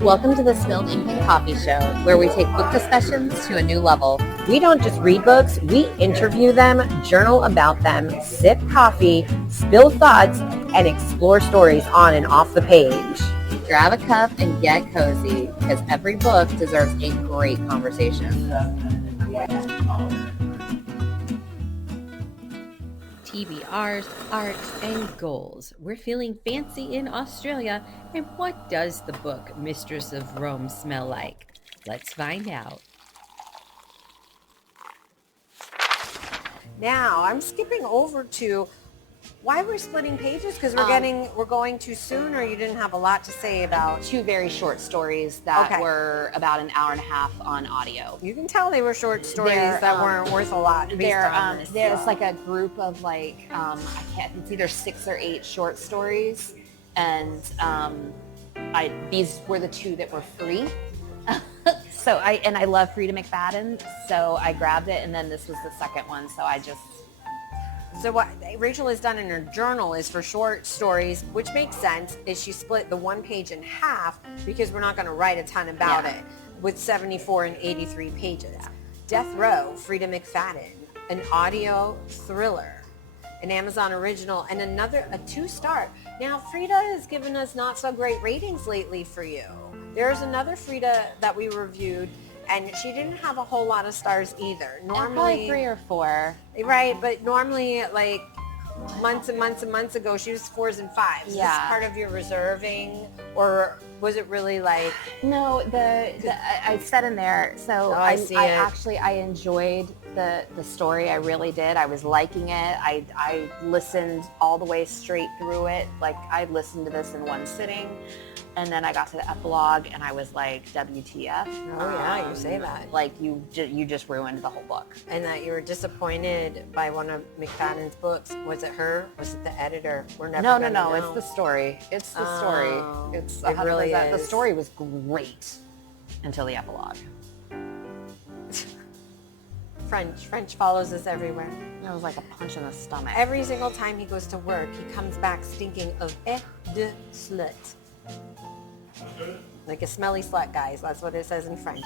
Welcome to the Spilled Ink and Coffee Show, where we take book discussions to a new level. We don't just read books, we interview them, journal about them, sip coffee, spill thoughts, and explore stories on and off the page. Grab a cup and get cozy, because every book deserves a great conversation. TBRs, arcs, and goals. We're feeling fancy in Australia, and what does the book Mistress of Roam smell like? Let's find out. Now, I'm skipping over to why we're splitting pages, because we're going too soon, or you didn't have a lot to say about. Two very short stories that were about an hour and a half on audio. You can tell they were short stories that weren't worth a lot. There's like a group of it's either 6 or 8 short stories, and these were the 2 that were free. So I love Freida McFadden, so I grabbed it, and then this was the second one, So what Rachel has done in her journal is for short stories, which makes sense, is she split the one page in half because we're not going to write a ton about it, with 74 and 83 pages. Yeah. Death Row, Freida McFadden, an audio thriller, an Amazon original, and a 2-star. Now, Freida has given us not so great ratings lately for you. There's another Freida that we reviewed, and she didn't have a whole lot of stars either. Normally, probably 3 or 4. Right, but normally, like months and months and months ago, she was 4s and 5s. Is this part of your reserving, or was it really like? No, I said in there. So I enjoyed the story. I really did. I was liking it. I listened all the way straight through it. Like, I listened to this in one sitting. And then I got to the epilogue, and I was like, WTF? Oh, yeah, you say that. Like, you just ruined the whole book. And that you were disappointed by one of McFadden's books. Was it her? Was it the editor? We're never No. know. It's the story. It's the story. It's it really is. The story was great until the epilogue. French follows us everywhere. It was like a punch in the stomach. Every single time he goes to work, he comes back stinking of de slut. Like a smelly slut, guys. That's what it says in French.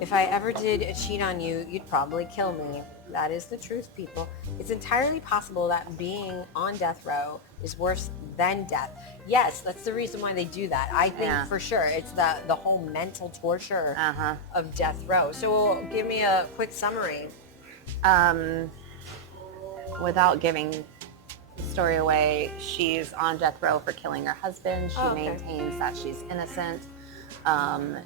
If I ever did cheat on you, you'd probably kill me. That is the truth, people. It's entirely possible that being on death row is worse than death. Yes, that's the reason why they do that. I think for sure it's the whole mental torture of death row. So give me a quick summary. Without giving story away, she's on death row for killing her husband. She maintains that she's innocent.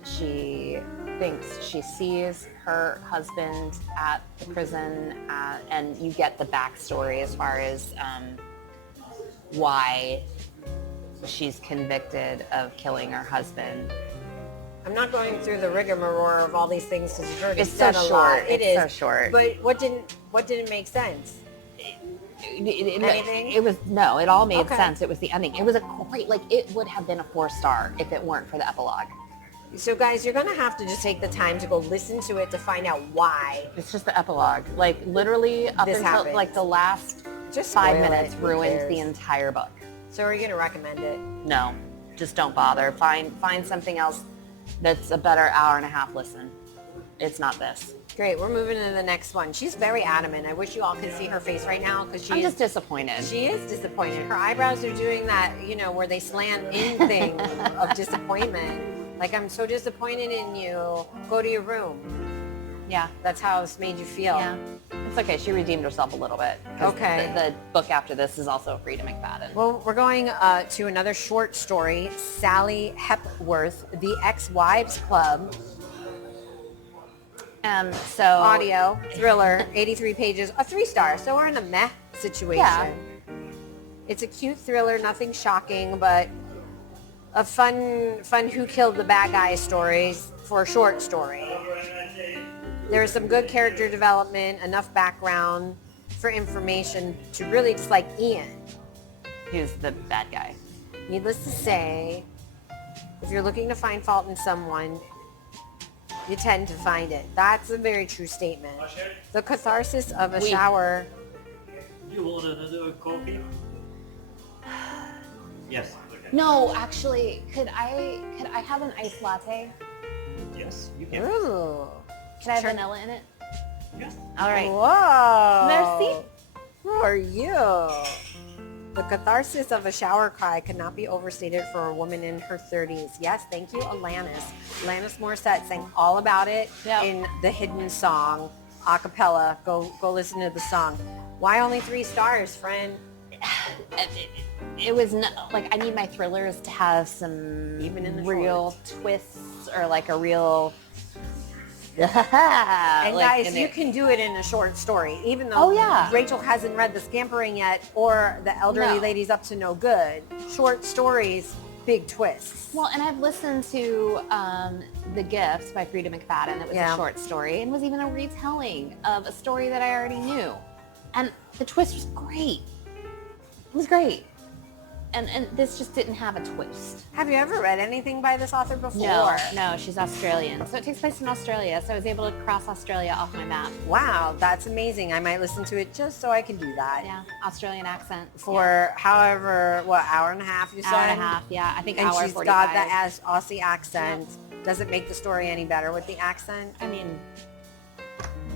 She thinks she sees her husband at the prison, and you get the backstory as far as why she's convicted of killing her husband. I'm not going through the rigmarole of all these things because you've already said a short. lot. It's so short. But what didn't make sense? Anything? It all made sense. It was the ending. It was a great, it would have been a 4-star if it weren't for the epilogue. So guys, you're going to have to just take the time to go listen to it to find out why. It's just the epilogue. Like, literally up until happened. the last just 5 minutes ruined the entire book. So are you going to recommend it? No, just don't bother. Find something else that's a better hour and a half listen. It's not this. Great, we're moving to the next one. She's very adamant. I wish you all could see her face right now because I'm just disappointed. She is disappointed. Her eyebrows are doing that, where they slant in thing of disappointment. Like, I'm so disappointed in you. Go to your room. Yeah. That's how it's made you feel. Yeah. It's okay. She redeemed herself a little bit. Okay. The book after this is also Freida McFadden. Well, we're going to another short story, Sally Hepworth, The Ex-Wives Club. So audio, thriller, 83 pages, a 3-star. So we're in a meh situation. Yeah. It's a cute thriller, nothing shocking, but a fun who killed the bad guy stories for a short story. There's some good character development, enough background for information to really just like Ian, who's the bad guy. Needless to say, if you're looking to find fault in someone, you tend to find it. That's a very true statement. The catharsis of a shower. You want another coffee? Yes. Okay. No, actually, could I have an iced latte? Yes, you can. Ooh. Could I have vanilla in it? Yes. All right. Whoa. Merci. Who are you? The catharsis of a shower cry could not be overstated for a woman in her 30s. Yes, thank you, Alanis. Alanis Morissette sang all about it in The Hidden Song, a cappella. Go listen to the song. Why only 3 stars, friend? It was like I need my thrillers to have some Even in the real twists or like a real. And like, guys, you can do it in a short story, even though Rachel hasn't read The Scampering yet or The Elderly Lady's Up to No Good. Short stories, big twists. Well, and I've listened to The Gift by Freida McFadden. It was a short story and was even a retelling of a story that I already knew. And the twist was great. It was great. And this just didn't have a twist. Have you ever read anything by this author before? No, she's Australian. So it takes place in Australia. So I was able to cross Australia off my map. Wow, that's amazing. I might listen to it just so I can do that. Yeah, Australian accent. For however, hour and a half you said? Hour and a half, yeah. I think and hour she's 45. got that Aussie accent. Does it make the story any better with the accent? I mean,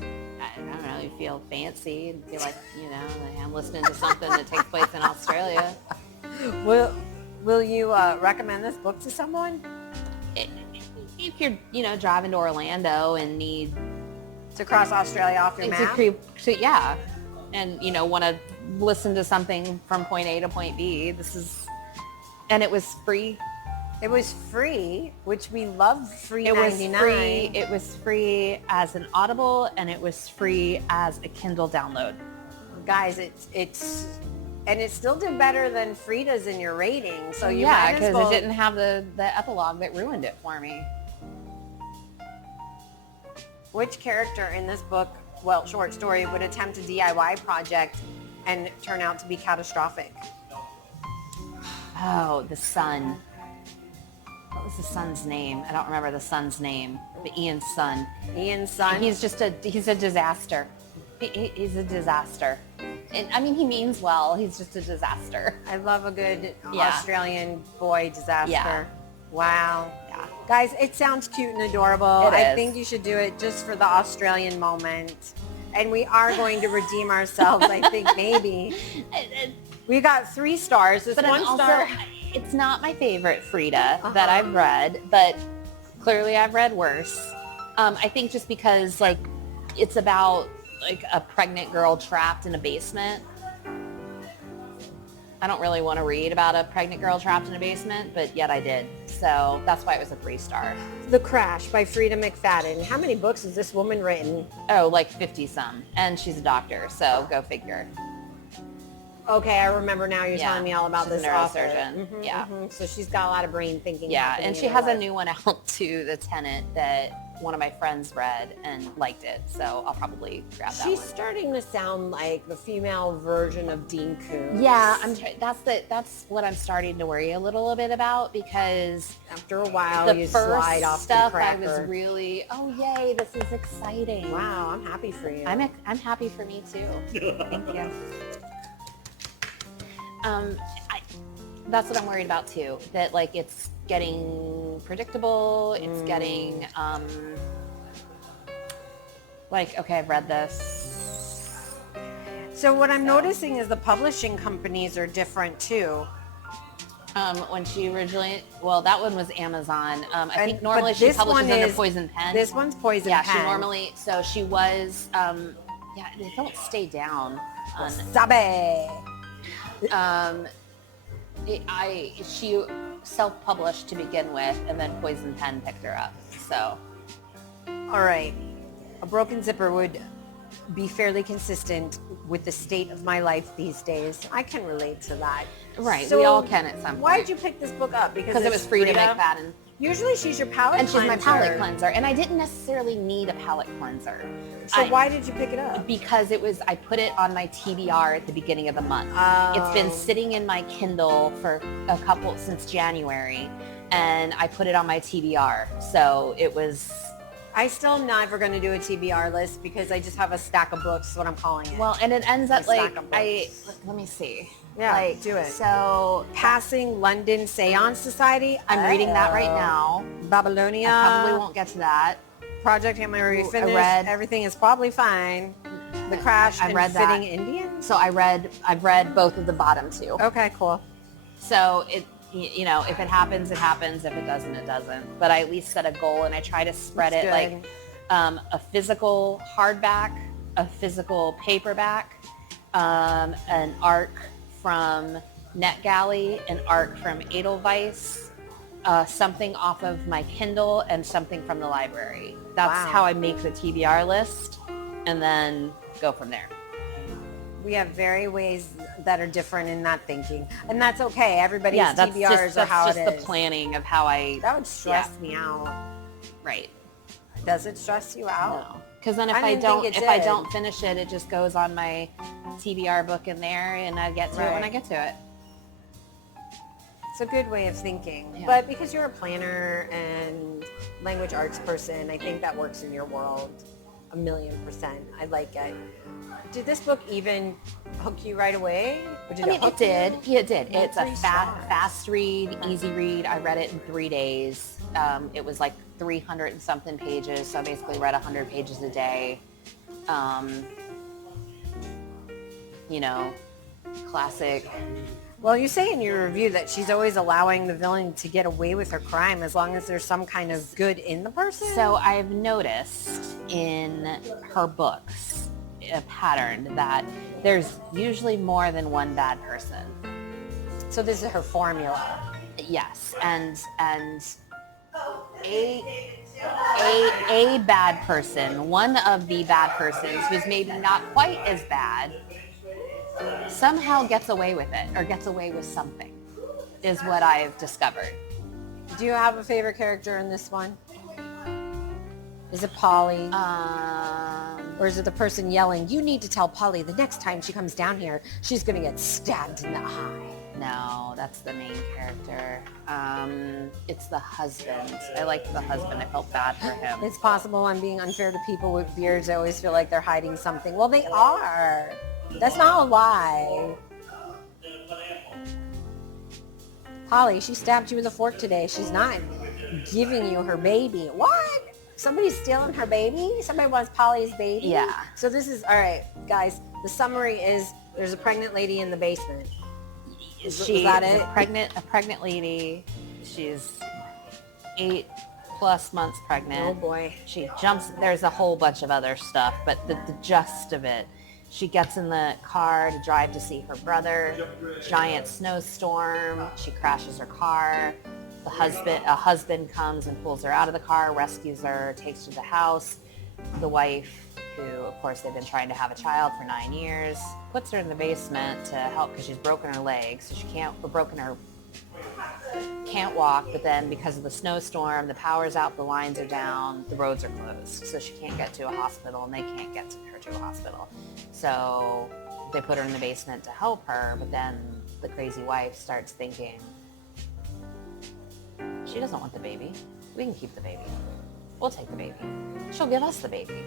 I don't know, you feel fancy and feel like, like I'm listening to something that takes place in Australia. Will you recommend this book to someone? If you're, driving to Orlando and need to cross Australia off your map? And, want to listen to something from point A to point B, and it was free. It was free, which we love free it 99. Was free. It was free as an Audible, and it was free as a Kindle download. Guys, and it still did better than Freida's in your rating. So you might as well. Because it didn't have the epilogue that ruined it for me. Which character in this book, short story, would attempt a DIY project and turn out to be catastrophic? Oh, the son. What was the son's name? I don't remember the son's name. But Ian's son. Ian's son? He's a disaster. He's a disaster. And I mean, he means well. He's just a disaster. I love a good Australian boy disaster. Yeah. Wow. Yeah. Guys, it sounds cute and adorable. I think you should do it just for the Australian moment. And we are going to redeem ourselves, I think, maybe. We got 3 stars. This one star. It's not my favorite Freida that I've read, but clearly I've read worse. I think just because, it's about a pregnant girl trapped in a basement. I don't really want to read about a pregnant girl trapped in a basement, but yet I did. So that's why it was a 3-star. The Crash by Freida McFadden. How many books has this woman written? Oh, 50 some. And she's a doctor, so go figure. Okay, I remember now. You're telling me all about she's this a neurosurgeon. author. Yeah. So she's got a lot of brain thinking. Yeah, and she has a new one out too, The Tenant, that one of my friends read and liked it. So I'll probably grab that one. She's starting to sound like the female version of Dean Koontz. Yeah, that's what I'm starting to worry a little bit about, because after a while you slide off stuff the cracker. I was really, yay, this is exciting. Wow, I'm happy for you. I'm happy for me too. Thank you. That's what I'm worried about too. That it's getting predictable. It's getting okay, I've read this. So what I'm noticing is the publishing companies are different too. When she originally, that one was Amazon. I think normally she publishes under Poison Pen. This one's Poison Pen. Yeah, she normally. So she was. They don't stay down. Wasabi. She self-published to begin with, and then Poison Pen picked her up. So, all right, a broken zipper would be fairly consistent with the state of my life these days. I can relate to that. Right, so we all can at some point. Why did you pick this book up? Because it was Freida McFadden. Usually she's your palate cleanser. And she's my palate cleanser. And I didn't necessarily need a palate cleanser. So why did you pick it up? Because I put it on my TBR at the beginning of the month. Oh. It's been sitting in my Kindle for since January. And I put it on my TBR. So it was... I still never going to do a TBR list because I just have a stack of books, is what I'm calling it. Well, and it ends up let me see. Yeah, do it. So Passing London Seance Society. I'm reading that right now. Babylonia. I probably won't get to that. Project Hammer finished. I read, Everything is probably fine. The Crash I and read Fitting that. Indians. So I've read both of the bottom two. Okay, cool. So it, you know, if it happens, it happens. If it doesn't, it doesn't. But I at least set a goal and I try to spread That's it good. like a physical hardback, a physical paperback, an arc from NetGalley, an arc from Edelweiss, something off of my Kindle, and something from the library. That's how I make the TBR list, and then go from there. We have very ways that are different in that thinking, and that's okay. Everybody's TBRs are how it is. That's just the planning of how I. That would stress me out. Right. Does it stress you out? No. Because then if I don't finish it, it just goes on my TBR book in there, and I get to it when I get to it. It's a good way of thinking. Yeah. But because you're a planner and language arts person, I think that works in your world 1,000,000%. I like it. Did this book even hook you right away? Or did it did. Yeah, it did. It's a 3 stars. fast read, easy read. I read it in 3 days. It was like 300 and something pages, so I basically read 100 pages a day. You know, classic. Well, you say in your review that she's always allowing the villain to get away with her crime as long as there's some kind of good in the person. So I've noticed in her books a pattern that there's usually more than one bad person. So this is her formula. Yes, and a bad person, one of the bad persons who's maybe not quite as bad, somehow gets away with it or gets away with something, is what I've discovered. Do you have a favorite character in this one? Is it Polly? Or is it the person yelling, you need to tell Polly the next time she comes down here, she's going to get stabbed in the eye? No, that's the main character. It's the husband. I liked the husband. I felt bad for him. It's possible I'm being unfair to people with beards. I always feel like they're hiding something. Well, they are. That's not a lie. Polly, she stabbed you with a fork today. She's not giving you her baby. What? Somebody's stealing her baby? Somebody wants Polly's baby? Yeah. So this is, all right, guys, the summary is there's a pregnant lady in the basement. She's it? a pregnant lady. She's 8+ months pregnant. Oh boy. She jumps. There's a whole bunch of other stuff, but the gist of it, she gets in the car to drive to see her brother. Giant snowstorm. She crashes her car. A husband comes and pulls her out of the car, rescues her, takes her to the house. The wife, who of course they've been trying to have a child for 9 years, puts her in the basement to help because she's broken her leg, so she can't walk. But then because of the snowstorm, the power's out, the lines are down, the roads are closed, so she can't get to a hospital, and they can't get her to a hospital. So they put her in the basement to help her, but then the crazy wife starts thinking, she doesn't want the baby. We can keep the baby. We'll take the baby. She'll give us the baby.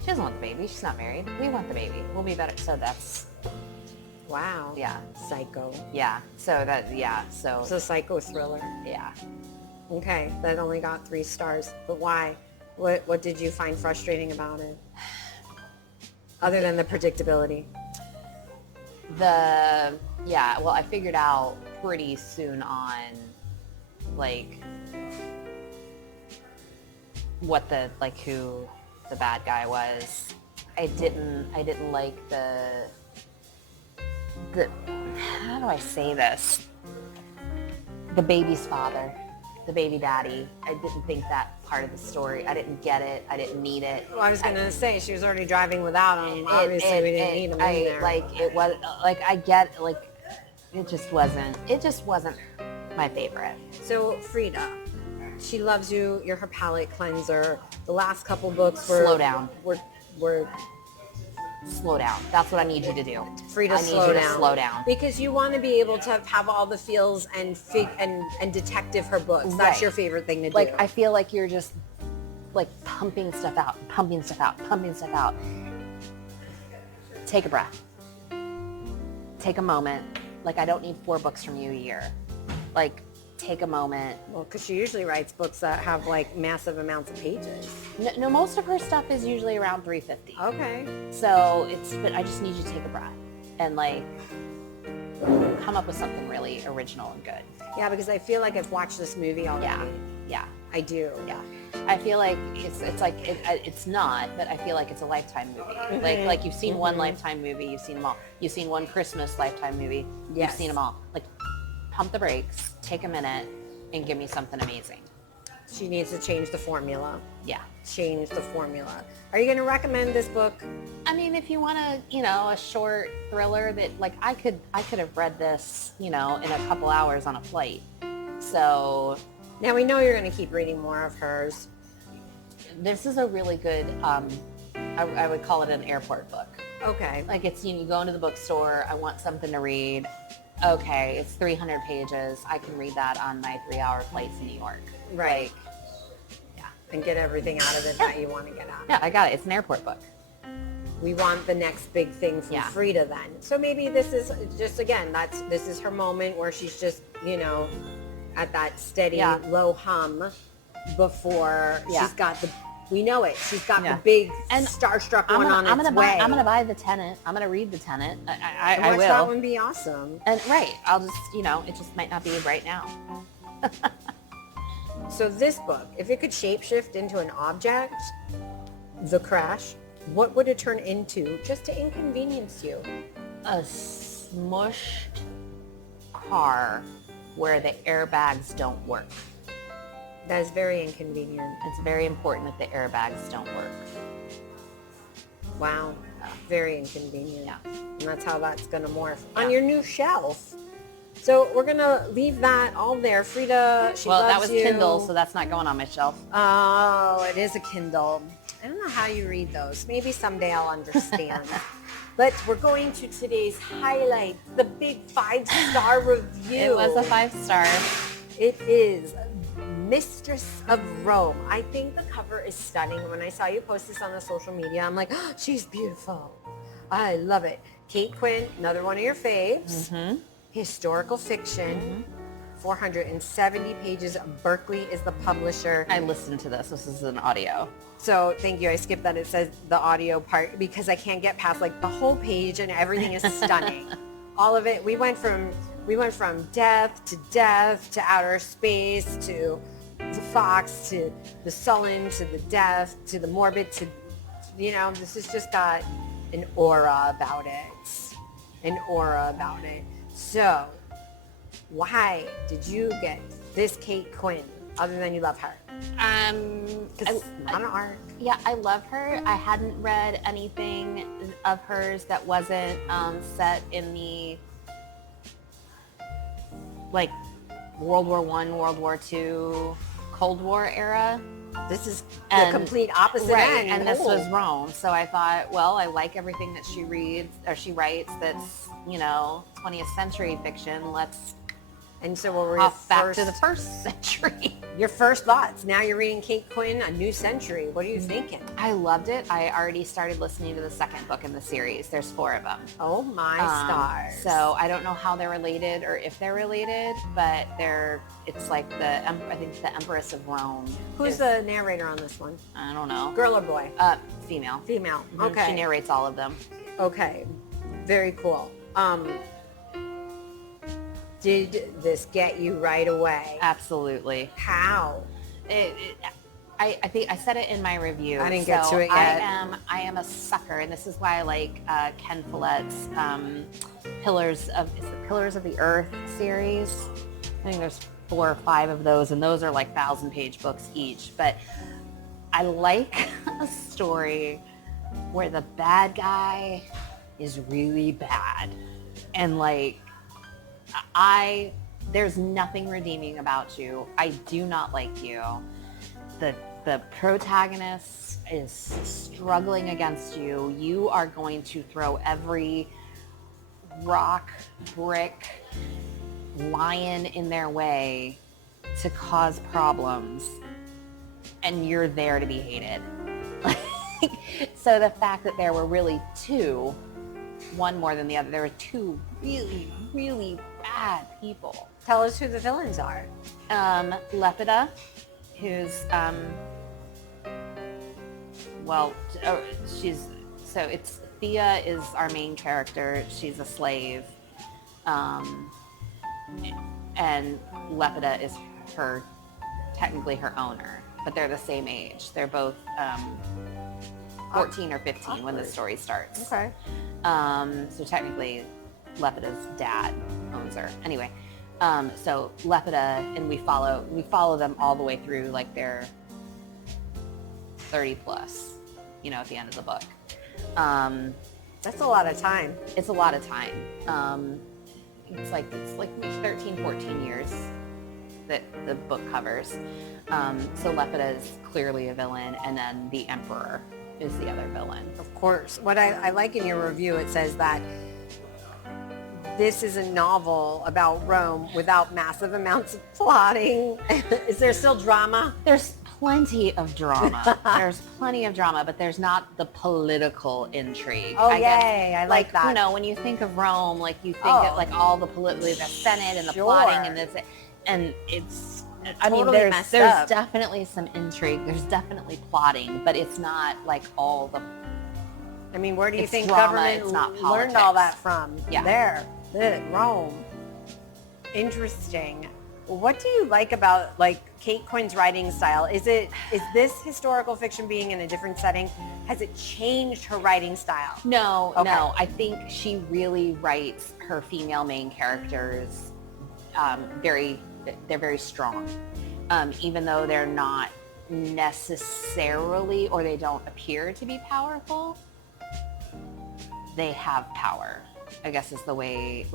She doesn't want the baby. She's not married. We want the baby. We'll be better. So that's... Wow. Yeah. Psycho. Yeah. So that, yeah. So... It's a psycho thriller. Yeah. Okay. That only got 3 stars. But why? What did you find frustrating about it? Other than the predictability. Well, I figured out pretty soon on, like, who the bad guy was. I didn't like the how do I say this? The baby's father, the baby daddy. I didn't think that part of the story. I didn't get it. I didn't need it. Well, I was going to say, she was already driving without him. Obviously, we didn't need him in there. It was, I get, it just wasn't my favorite. So, Freida, she loves you. You're her palate cleanser. The last couple books were... Slow down. Were slow down. That's what I need you to do. Freida, slow down. Because you want to be able to have all the feels and detective her books. That's Right. your favorite thing to do. Like, I feel like you're just, pumping stuff out. Take a breath. Take a moment. Like, I don't need 4 books from you a year. Like, take a moment. Well, because she usually writes books that have like massive amounts of pages. No, most of her stuff is usually around 350. Okay. So but I just need you to take a breath and like come up with something really original and good. Yeah, because I feel like I've watched this movie already. Yeah. I do. Yeah. I feel like it's like it's not, but I feel like it's a Lifetime movie. Like you've seen one Lifetime movie, you've seen them all. You've seen one Christmas Lifetime movie, Yes. you've seen them all. Like, pump the brakes, take a minute, and give me something amazing. She needs to change the formula. Yeah. Change the formula. Are you going to recommend this book? I mean, if you want a short thriller that, like, I could have read this, in a couple hours on a flight. So Now we know you're going to keep reading more of hers. this is a really good, I would call it an airport book. Okay. Like, it's, you go into the bookstore, I want something to read. Okay, it's 300 pages. I can read that on my 3-hour flights in New York. Right. Like, And get everything out of it that you want to get out. yeah, I got it. It's an airport book. We want the next big thing from Yeah. Freida then. So maybe this is just, again, this is her moment where she's just, at that steady low hum before she's got we know it. She's got the big And starstruck one on its way. I'm gonna buy The Tenant. I'm gonna read The Tenant. I Watch will. that one be awesome. And I'll just, it just might not be right now. So this book, if it could shapeshift into an object, The Crash, what would it turn into just to inconvenience you? A smushed car where the airbags don't work. That is very inconvenient. It's very important that the airbags don't work. Wow. Very inconvenient. Yeah. And that's how that's going to morph. Yeah. On your new shelf. So we're going to leave that all there. Freida, she loves that was you. Kindle, so that's not going on my shelf. Oh, it is a Kindle. I don't know how you read those. Maybe someday I'll understand. But we're going to today's highlight, the big 5-star review. It was a 5-star. It is Mistress of Roam. I think the cover is stunning. When I saw you post this on the social media, I'm like, oh, she's beautiful. I love it. Kate Quinn, another one of your faves. Mm-hmm. Historical fiction. 470 pages. Berkeley is the publisher. I listened to this. This is an audio. So thank you. I skipped that. It says the audio part because I can't get past like the whole page and everything is stunning. All of it. We went from death to outer space to the fox to the sullen to the death to the morbid to, this has just got an aura about it. An aura about it. So why did you get this Kate Quinn other than you love her? Because not an art. Yeah, I love her. I hadn't read anything of hers that wasn't set in the like World War I, World War II, Cold War era. This is the complete opposite end. And this was Rome. So I thought, well, I like everything that she reads or she writes that's, 20th century fiction. Let's And so what were back to the first century. Your first thoughts. Now you're reading Kate Quinn, A New Century. What are you thinking? I loved it. I already started listening to the second book in the series. There's 4 of them. Oh my stars. So I don't know how they're related or if they're related, but it's like I think the Empress of Rome. Who's the narrator on this one? I don't know. Girl or boy? Female. Female. Mhm. Okay. She narrates all of them. Okay. Very cool. Did this get you right away? Absolutely. How? I think I said it in my review. I didn't get to it yet. I am a sucker, and this is why I like Ken Follett's Pillars of the Earth series. I think there's 4 or 5 of those, and those are like 1,000-page books each. But I like a story where the bad guy is really bad, and like there's nothing redeeming about you. I do not like you. The protagonist is struggling against you. You are going to throw every rock, brick, lion in their way to cause problems, and you're there to be hated. So the fact that there were really 2 one more than the other. There were two really, really bad people. Tell us who the villains are. Lepida, who's it's Thea is our main character. She's a slave, and Lepida is technically her owner, but they're the same age. They're both 14 or 15 when the story starts. Okay. So technically, Lepida's dad owns her. Anyway, so Lepida, and we follow them all the way through, like they're 30 plus, at the end of the book. That's a lot of time. It's a lot of time. It's like 13, 14 years that the book covers. So Lepida is clearly a villain, and then the Emperor is the other villain. Of course. What I like in your review, it says that this is a novel about Rome without massive amounts of plotting. Is there still drama? There's plenty of drama. But there's not the political intrigue. Oh, yay. I like that. When you think of Rome, like you think of like all the the Senate and the plotting and this, and it's, there's definitely some intrigue. There's definitely plotting, but it's not like all the. I mean, where do you think drama, government it's not learned all that from? Yeah. Rome. Interesting. What do you like about Kate Quinn's writing style? Is this historical fiction being in a different setting? Has it changed her writing style? No. I think she really writes her female main characters they're very strong. Even though they're not necessarily, or they don't appear to be powerful, they have power, I guess is the way,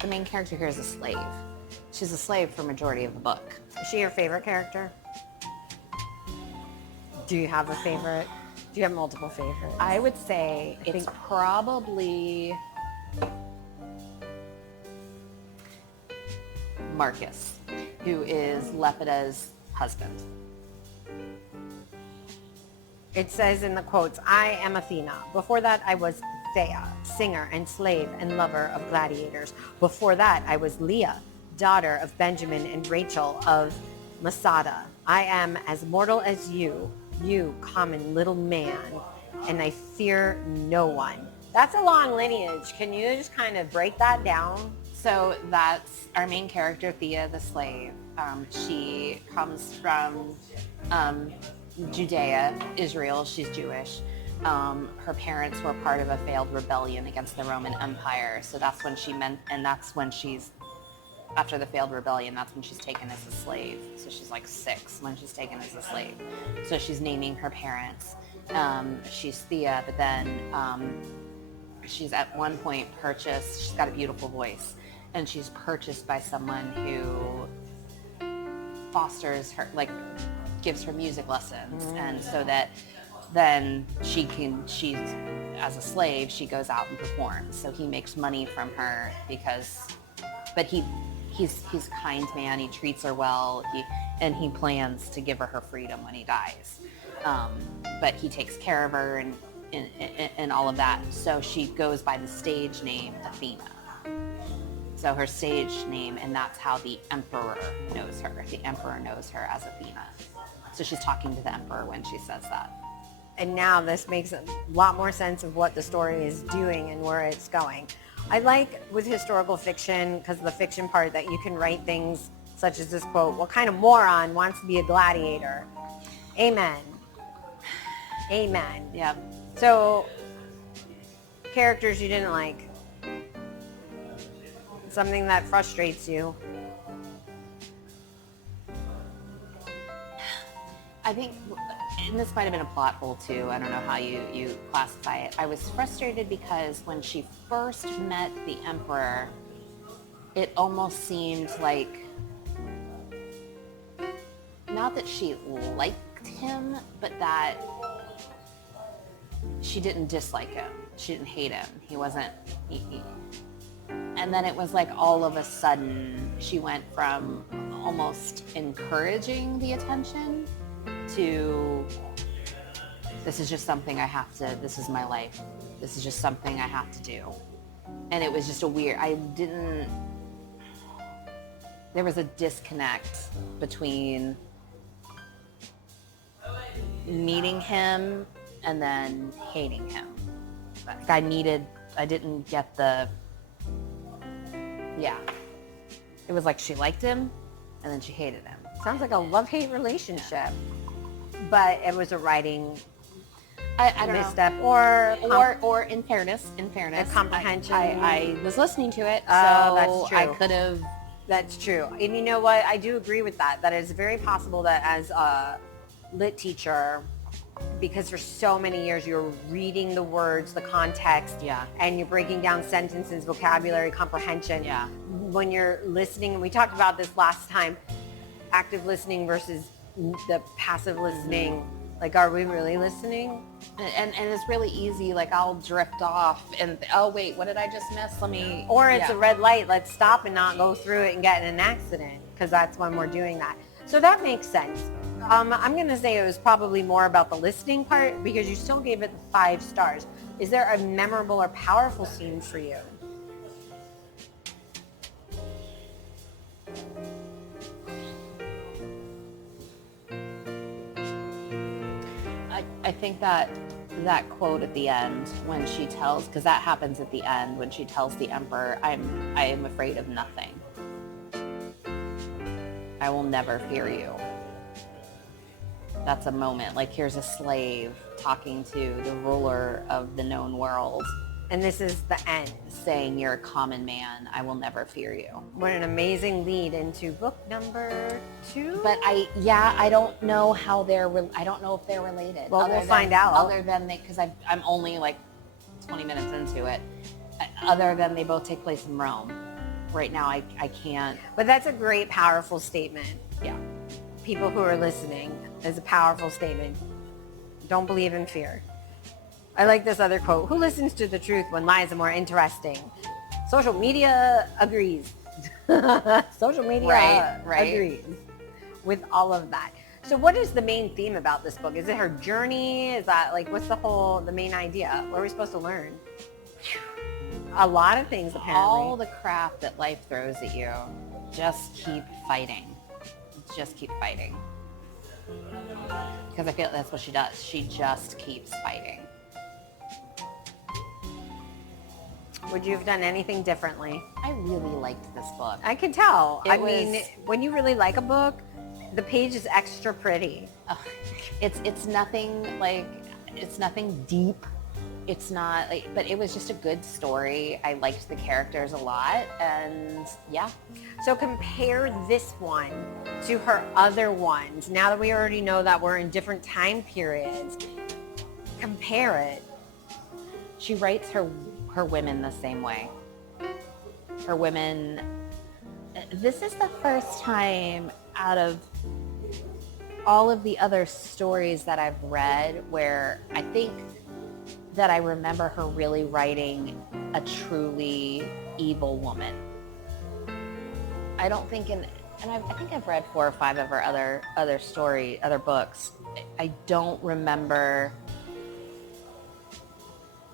the main character here is a slave. She's a slave for majority of the book. Is she your favorite character? Do you have a favorite? Do you have multiple favorites? I would say it's probably Marcus, who is Lepida's husband. It says in the quotes, I am Athena. Before that, I was Thea, singer and slave and lover of gladiators. Before that, I was Leah, daughter of Benjamin and Rachel of Masada. I am as mortal as you, common little man, and I fear no one. That's a long lineage. Can you just kind of break that down? So that's our main character, Thea the slave. She comes from Judea, Israel. She's Jewish. Her parents were part of a failed rebellion against the Roman Empire. So that's when after the failed rebellion, that's when she's taken as a slave. So she's 6 when she's taken as a slave. So she's naming her parents. She's Thea, but then she's at one point purchased, she's got a beautiful voice, and she's purchased by someone who fosters her, gives her music lessons. And so that then she's, as a slave, she goes out and performs. So he makes money from her but he's a kind man. He treats her well. He plans to give her freedom when he dies. But he takes care of her and all of that. So she goes by the stage name Athena. So her stage name, and that's how the emperor knows her. The emperor knows her as Athena. So she's talking to the emperor when she says that. And now this makes a lot more sense of what the story is doing and where it's going. I like with historical fiction, because of the fiction part, that you can write things such as this quote, what kind of moron wants to be a gladiator? Amen. Amen. Yeah. So, characters you didn't like. Something that frustrates you. I think, and this might have been a plot hole too, I don't know how you classify it. I was frustrated because when she first met the emperor, it almost seemed like, not that she liked him, but that she didn't dislike him. She didn't hate him. He wasn't, and then it was like all of a sudden she went from almost encouraging the attention to, this is just something I have to, this is my life. This is just something I have to do. And it was just there was a disconnect between meeting him and then hating him. Like I didn't get it was like she liked him and then she hated him. Sounds like a love-hate relationship. But it was a writing I don't misstep know. Or in fairness, a comprehension. I was listening to it, so that's true. I could have. That's true. And you know what? I do agree with that. That it's very possible that as a lit teacher, because for so many years you're reading the words, the context, and you're breaking down sentences, vocabulary, comprehension. Yeah. When you're listening, and we talked about this last time, active listening versus the passive listening. Like, are we really listening? And it's really easy. Like, I'll drift off and, oh, wait, what did I just miss? Or it's a red light. Let's stop and not go through it and get in an accident, because that's when we're doing that. So that makes sense. I'm going to say it was probably more about the listening part, because you still gave it 5 stars. Is there a memorable or powerful scene for you? I think that quote at the end when she tells, because that happens at the end when she tells the emperor, I am afraid of nothing. I will never fear you. That's a moment. Like, here's a slave talking to the ruler of the known world. And this is the end. Saying, you're a common man. I will never fear you. What an amazing lead into book number 2. But I don't know how I don't know if they're related. Well, we'll find out. Other than because I'm only like 20 minutes into it. Other than they both take place in Rome. Right now, I can't. But that's a great, powerful statement. Yeah. People who are listening, is a powerful statement. Don't believe in fear. I like this other quote. Who listens to the truth when lies are more interesting? Social media agrees. Social media agrees with all of that. So what is the main theme about this book? Is it her journey? Is that like, what's the main idea? What are we supposed to learn? A lot of things, apparently. All the crap that life throws at you, just keep fighting. Just keep fighting. Because I feel that's what she does. She just keeps fighting. Would you have done anything differently? I really liked this book. I can tell. I mean, when you really like a book, the page is extra pretty. It's nothing deep. It's not like, but it was just a good story. I liked the characters a lot, and yeah. So compare this one to her other ones. Now that we already know that we're in different time periods, compare it. She writes her women the same way. Her women, this is the first time out of all of the other stories that I've read where I think that I remember her really writing a truly evil woman. I don't think I think I've read 4 or 5 of her other books. I don't remember,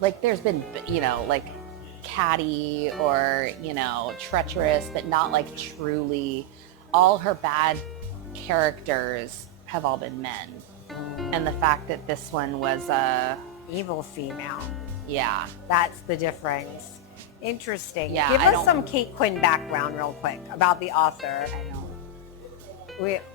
like, there's been, like catty or, treacherous, but not like truly. All her bad characters have all been men. And the fact that this one was a evil female. Yeah. That's the difference. Interesting. Yeah, Give us some Kate Quinn background real quick about the author.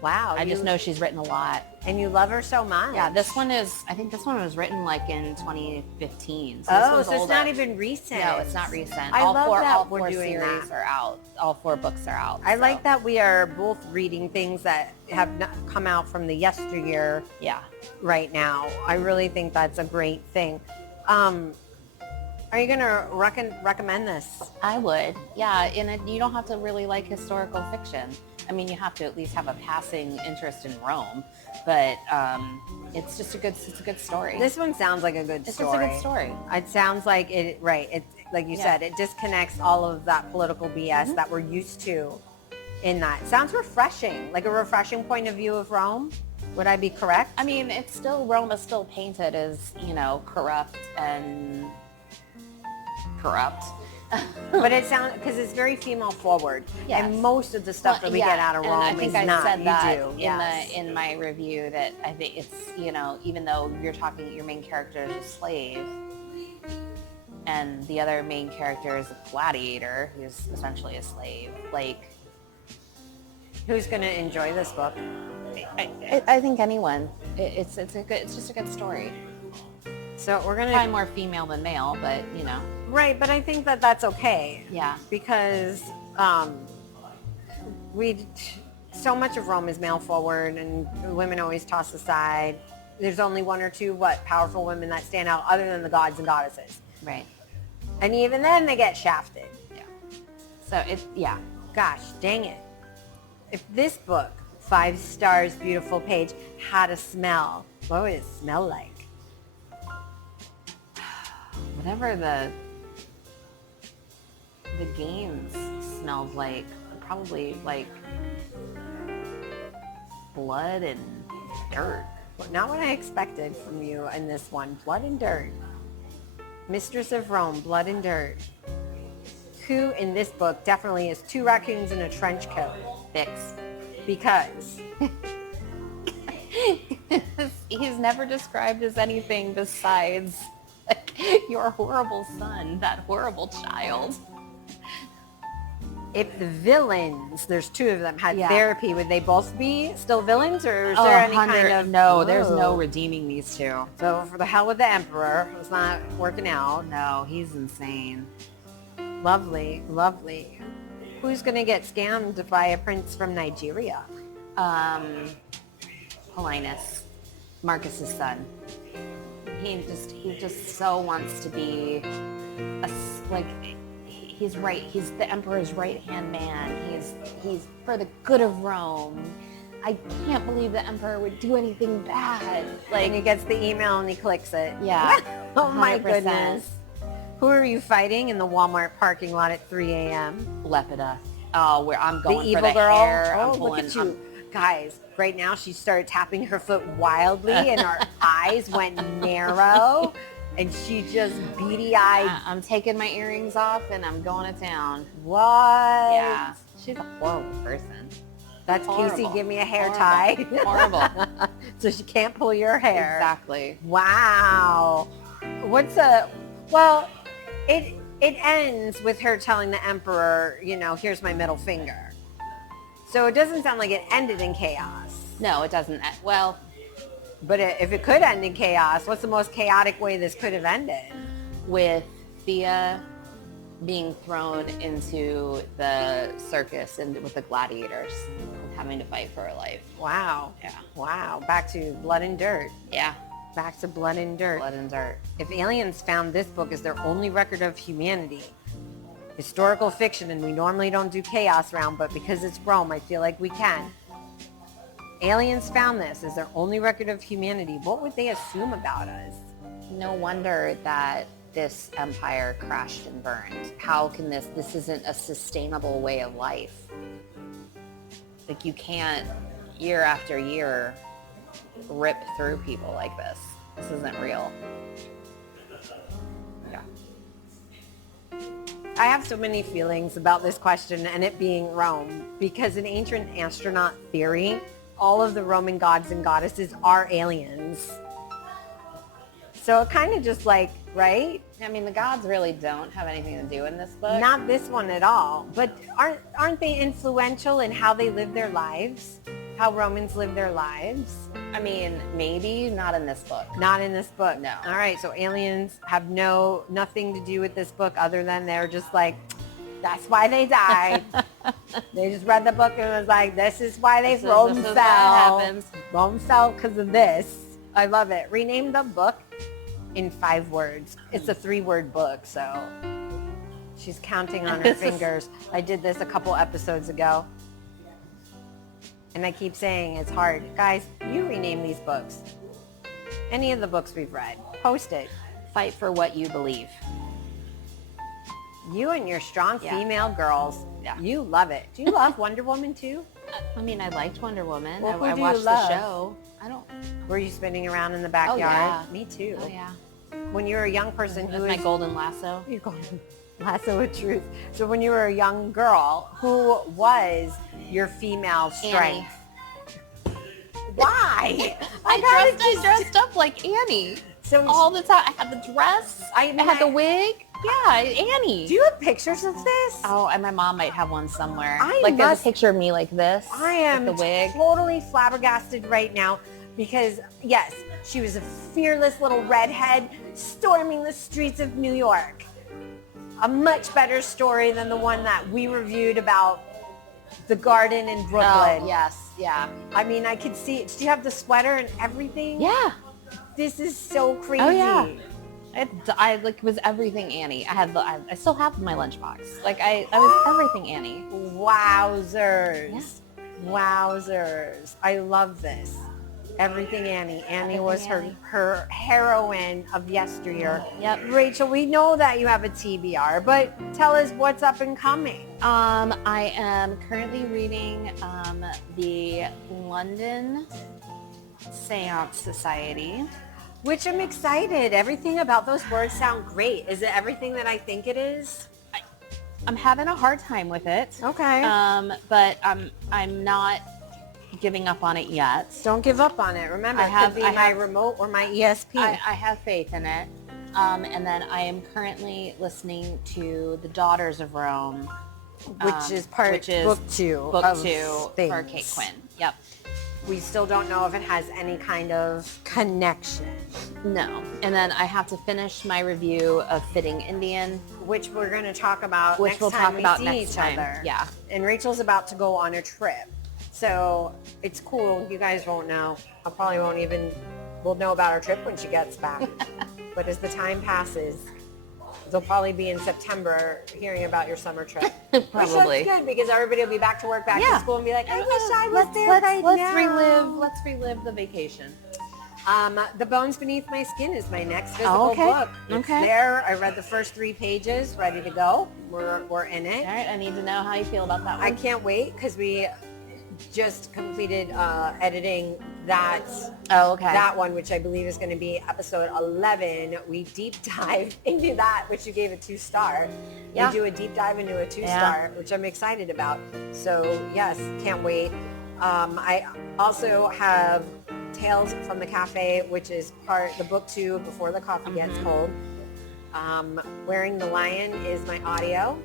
Wow. I just know she's written a lot. And you love her so much. Yeah, I think this one was written like in 2015. So it's not even recent. No, it's not recent. All four we're doing series that. are out. All 4 books are out. I like that we are both reading things that have not come out from the yesteryear. Yeah. Right now. I really think that's a great thing. Are you going to recommend this? I would. Yeah, and you don't have to really like historical fiction. I mean, you have to at least have a passing interest in Rome, but it's just a good story. This one sounds like a good story. It's just a good story. It sounds like it, right. It's like you said, it disconnects all of that political BS that we're used to in that. Sounds refreshing, like a refreshing point of view of Rome. Would I be correct? I mean, Rome is still painted as, corrupt and corrupt. But it sounds, because it's very female forward. Yes. And most of the stuff that we get out of Rome I think is I not. said You that do. in Yes. in my review that I think it's, you know, even though you're talking, your main character is a slave, and the other main character is a gladiator who's essentially a slave. Like, Who's going to enjoy this book? I think anyone. It's just a good story. So we're going Probably to... more female than male, but you know. Right, but I think that that's okay. Yeah. Because so much of Rome is male forward and women always tossed aside. There's only one or two, powerful women that stand out other than the gods and goddesses. Right. And even then they get shafted. Yeah. So yeah. Gosh, dang it. If this book, 5 stars, beautiful page, had a smell, what would it smell like? Whatever the games smelled like, probably like blood and dirt. Not what I expected from you in this one. Blood and dirt. Mistress of Roam, blood and dirt. Who in this book definitely is 2 raccoons in a trench coat? Fix. Because he's never described as anything besides your horrible son, that horrible child. if the villains, there's 2 of them, had therapy, would they both be still villains, or is Oh, there any kind of... No, there's no redeeming these 2. So for the hell with the Emperor, it's not working out. No, he's insane. Lovely, lovely. Who's going to get scammed by a prince from Nigeria? Polinus, Marcus's son. He just so wants to be he's right. He's the emperor's right-hand man. He's for the good of Rome. I can't believe the emperor would do anything bad. And he gets the email and he clicks it. Yeah. Oh my 100%. goodness. Who are you fighting in the Walmart parking lot at 3 a.m.? Lepida. Oh, where I'm going The for evil the girl. hair. Oh, look at you. Guys, right now she started tapping her foot wildly and her eyes went narrow and she just beady-eyed. I'm taking my earrings off and I'm going to town. What? Yeah. She's a horrible person. That's Horrible. Casey, give me a hair Horrible. tie. Horrible. So she can't pull your hair. Exactly. Wow. It ends with her telling the emperor, here's my middle finger. So it doesn't sound like it ended in chaos. No, it doesn't. Well, but if it could end in chaos, what's the most chaotic way this could have ended? with Thea being thrown into the circus and with the gladiators, having to fight for her life. Wow. Yeah. Wow. Back to blood and dirt. Yeah. Back to blood and dirt. Blood and dirt. If aliens found this book as their only record of humanity, historical fiction, and we normally don't do chaos round, but because it's Rome, I feel like we can. Aliens found this as their only record of humanity. What would they assume about us? No wonder that this empire crashed and burned. How can this isn't a sustainable way of life. Like, you can't year after year rip through people like this. This isn't real. Yeah. I have so many feelings about this question and it being Rome, because in ancient astronaut theory, all of the Roman gods and goddesses are aliens. So it kind of just like, right? I mean, the gods really don't have anything to do in this book. Not this one at all. But aren't they influential in how they live their lives? How Romans live their lives? I mean, maybe not in this book. Not in this book. No. All right, so aliens have nothing to do with this book other than they're just like, that's why they died. They just read the book and was like, this is why Rome this is fell. what happens. Rome fell because of this. I love it. Rename the book in 5 words. It's a 3-word book, so she's counting on her fingers. I did this a couple episodes ago. And I keep saying it's hard. Guys, you rename these books. Any of the books we've read. Post it. Fight for what you believe. You and your strong Yeah. female girls. Yeah. You love it. Do you love Wonder Woman too? I mean, I liked Wonder Woman. Well, who I do you watched love? the show. I don't. Were you spinning around in the backyard? yeah. Me too. Oh yeah. When you were a young person, That's who my is golden lasso. You're golden. Lasso of Truth. So when you were a young girl, who was your female strength? Annie. Why? I dressed up like Annie. So All the time. I had the dress. I had the wig. Yeah, Annie. Do you have pictures of this? Oh, and my mom might have one somewhere. There's a picture of me like this. I am with the wig. totally flabbergasted right now because, yes, she was a fearless little redhead storming the streets of New York. A much better story than the one that we reviewed about the garden in Brooklyn. Oh, yes, yeah. I mean, I could see it. Did you have the sweater and everything? Yeah. This is so crazy. Oh, yeah. I was everything Annie. I still have my lunchbox. I was everything Annie. Wowzers. Yeah. Wowzers. I love this. Everything Annie. Annie was her heroine of yesteryear. Yep. Rachel, we know that you have a TBR, but tell us what's up and coming. I am currently reading the London Seance Society. Which I'm excited. Everything about those words sound great. Is it everything that I think it is? I'm having a hard time with it. Okay. But I'm not giving up on it yet. Don't give up on it. Remember, it could be my remote or my ESP. I have faith in it. And then I am currently listening to The Daughters of Rome, which is booktube for Kate Quinn. Yep. We still don't know if it has any kind of connection. No. And then I have to finish my review of Fitting Indian, which we're going to talk about which next we'll time talk about we see next each time. other. Yeah. And Rachel's about to go on a trip. So it's cool. You guys won't know. We'll know about our trip when she gets back. But as the time passes, they'll probably be in September hearing about your summer trip. Probably. Which that's good because everybody will be back to work, back to school and be like, I wish I was there right now. Let's relive the vacation. The Bones Beneath My Skin is my next physical book. It's there. I read the first 3 pages, ready to go. We're in it. All right, I need to know how you feel about that one. I can't wait because we just completed editing that one, which I believe is going to be episode 11. We deep dive into that, which you gave a 2-star. Yeah. We do a deep dive into a 2-star, which I'm excited about. So yes, can't wait. I also have Tales from the Cafe, which is part the booktube before the coffee gets cold. Wearing the Lion is my audio,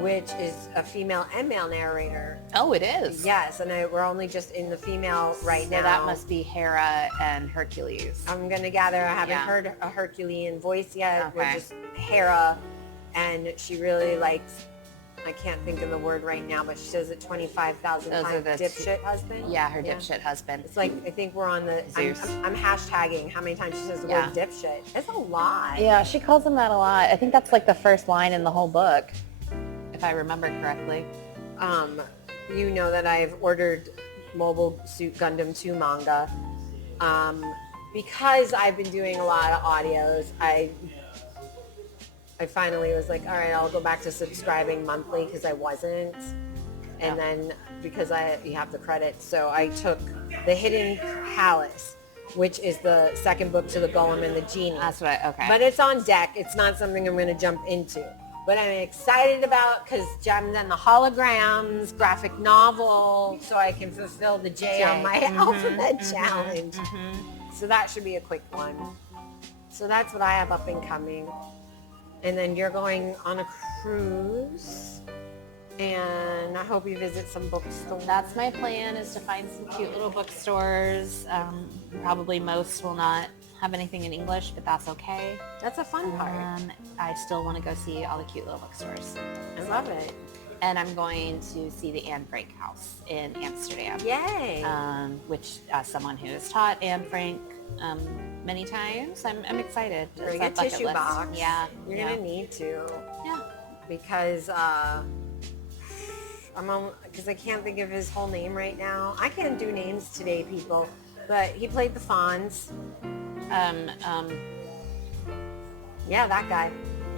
which is a female and male narrator. Oh, it is? Yes, and we're only just in the female right now. So that must be Hera and Hercules. I'm going to gather. I haven't heard a Herculean voice yet. Okay. We're just Hera, and she really likes, I can't think of the word right now, but she says it 25,000 times, dipshit husband. Yeah, her dipshit husband. It's like, I think we're on the, I'm hashtagging how many times she says the word dipshit. It's a lot. Yeah, she calls him that a lot. I think that's like the first line in the whole book, if I remember correctly. You know that I've ordered Mobile Suit Gundam 2 manga. Because I've been doing a lot of audios, I finally was like, all right, I'll go back to subscribing monthly because I wasn't. And then because you have the credits, so I took The Hidden Palace, which is the second book to The Golem and the Genie. That's right, But it's on deck. It's not something I'm going to jump into. But I'm excited about because Gems and the Holograms, graphic novel, so I can fulfill the J on my alphabet challenge. So that should be a quick one. So that's what I have up and coming. And then you're going on a cruise. And I hope you visit some bookstores. That's my plan, is to find some cute little bookstores. Probably most will not have anything in English, but that's okay. That's a fun part. I still want to go see all the cute little bookstores. I love it. And I'm going to see the Anne Frank house in Amsterdam. Yay! Which, as someone who has taught Anne Frank many times, I'm excited. Bring a tissue box. Yeah. You're going to need to. Yeah. Because because I can't think of his whole name right now. I can't do names today, people. But he played the Fonz. Yeah, that guy.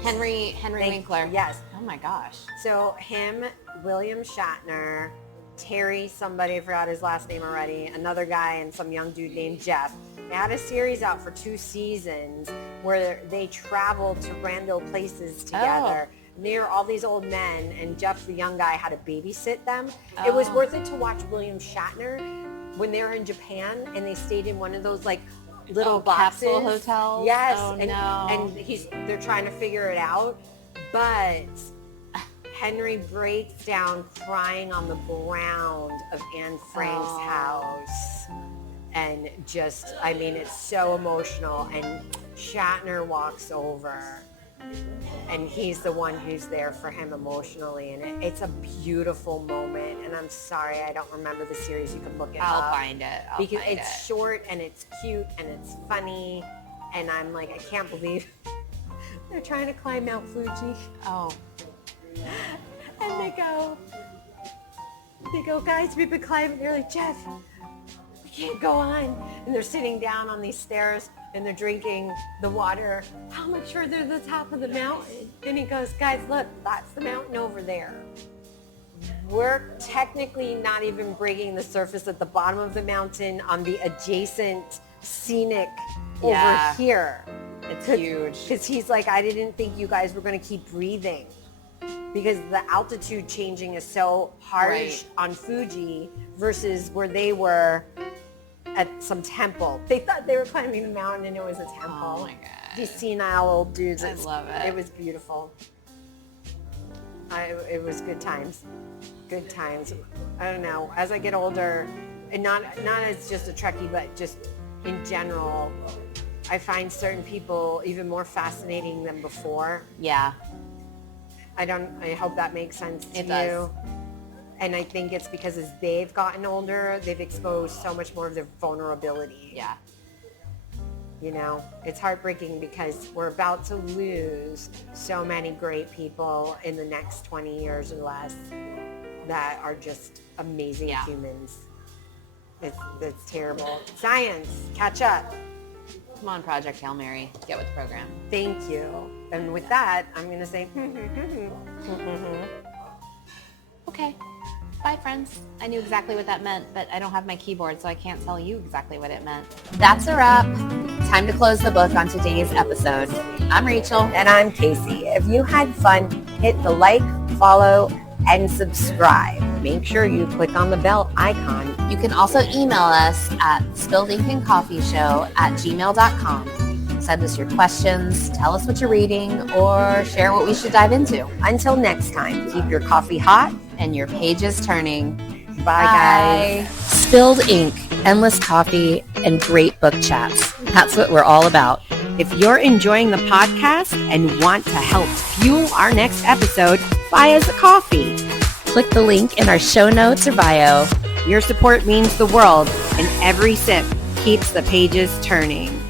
Henry Winkler. Yes. Oh my gosh. So him, William Shatner, Terry, somebody, I forgot his last name already, another guy, and some young dude named Jeff. They had a series out for 2 seasons where they traveled to random places together. And they were all these old men, and Jeff, the young guy, had to babysit them. It was worth it to watch William Shatner when they were in Japan, and they stayed in one of those like little boxes. Capsule hotels? Yes. Oh, and, no. and they're trying to figure it out. But Henry breaks down crying on the ground of Anne Frank's house. And just, I mean, it's so emotional. And Shatner walks over, and he's the one who's there for him emotionally. And it's a beautiful moment. And I'm sorry, I don't remember the series. You can look it up. I'll find it. Because it's short, and it's cute, and it's funny. And I'm like, I can't believe they're trying to climb Mount Fuji. Oh. And they go, guys, we've been climbing. They're like, Jeff, we can't go on. And they're sitting down on these stairs, and they're drinking the water. How much further to the top of the mountain? And he goes, guys, look, that's the mountain over there. We're technically not even breaking the surface at the bottom of the mountain on the adjacent scenic over here. It's huge. Because he's like, I didn't think you guys were going to keep breathing. Because the altitude changing is so harsh on Fuji versus where they were at some temple. They thought they were climbing the mountain, and it was a temple. Oh my God. These senile old dudes. I love it. It was beautiful. It was good times. Good times. I don't know. As I get older, and not as just a Trekkie, but just in general, I find certain people even more fascinating than before. Yeah. I hope that makes sense to It does. you. And I think it's because as they've gotten older, they've exposed so much more of their vulnerability. Yeah. You know, it's heartbreaking because we're about to lose so many great people in the next 20 years or less that are just amazing humans. It's terrible. Science, catch up. Come on, Project Hail Mary. Get with the program. Thank you. And with that, I'm going to say, Okay. Bye, friends. I knew exactly what that meant, but I don't have my keyboard, so I can't tell you exactly what it meant. That's a wrap. Time to close the book on today's episode. I'm Rachel. And I'm Casey. If you had fun, hit the like, follow, and subscribe. Make sure you click on the bell icon. You can also email us at spilledinkancofeeshow@gmail.com. Send us your questions, tell us what you're reading, or share what we should dive into. Until next time, keep your coffee hot and your pages turning. Bye, guys. Spilled ink, endless coffee, and great book chats. That's what we're all about. If you're enjoying the podcast and want to help fuel our next episode, buy us a coffee. Click the link in our show notes or bio. Your support means the world, and every sip keeps the pages turning.